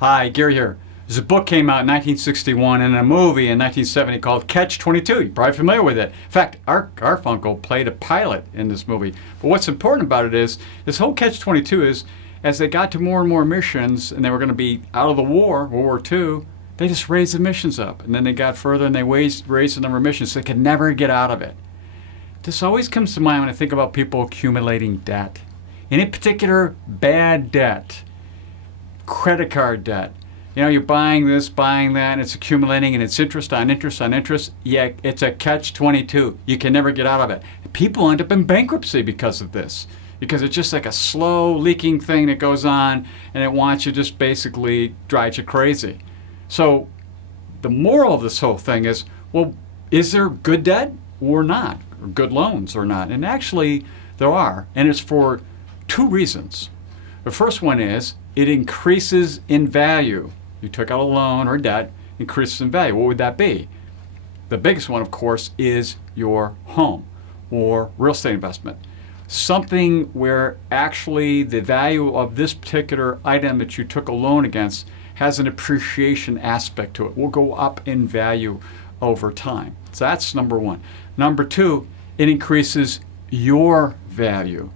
Hi, Gary here. There's a book came out in 1961 and a movie in 1970 called Catch-22. You're probably familiar with it. In fact, Art Garfunkel played a pilot in this movie. But what's important about it is this whole Catch-22 is as they got to more and more missions and they were going to be out of the war, World War II, they just raised the missions up. And then they got further and they raised the number of missions so they could never get out of it. This always comes to mind when I think about people accumulating debt. And in particular, bad debt. Credit card debt. You know, you're buying this, buying that, and it's accumulating, and it's interest on interest on interest. Yeah, it's a catch-22. You can never get out of it. People end up in bankruptcy because of this, because it's just like a slow leaking thing that goes on, and it wants you, just basically drives you crazy. So the moral of this whole thing is, well, is there good debt or not? Or good loans or not? And actually, there are, and it's for two reasons. The first one is it increases in value. You took out a loan or debt, increases in value. What would that be? The biggest one, of course, is your home or real estate investment. Something where actually the value of this particular item that you took a loan against has an appreciation aspect to it. Will go up in value over time. So that's number one. Number two, it increases your value.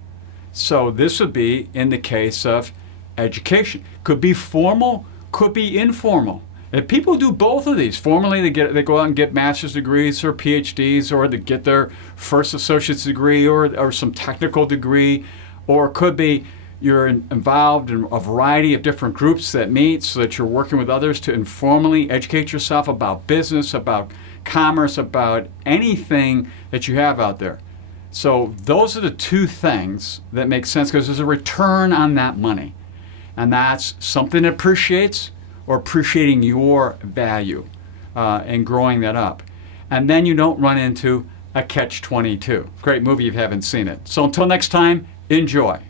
So this would be in the case of education. Could be formal, could be informal. And people do both of these. Formally, they go out and get master's degrees or PhDs, or they get their first associate's degree or some technical degree. Or it could be you're involved in a variety of different groups that meet so that you're working with others to informally educate yourself about business, about commerce, about anything that you have out there. So those are the two things that make sense because there's a return on that money. And that's something that appreciates or appreciating your value and growing that up. And then you don't run into a catch-22. Great movie if you haven't seen it. So until next time, enjoy.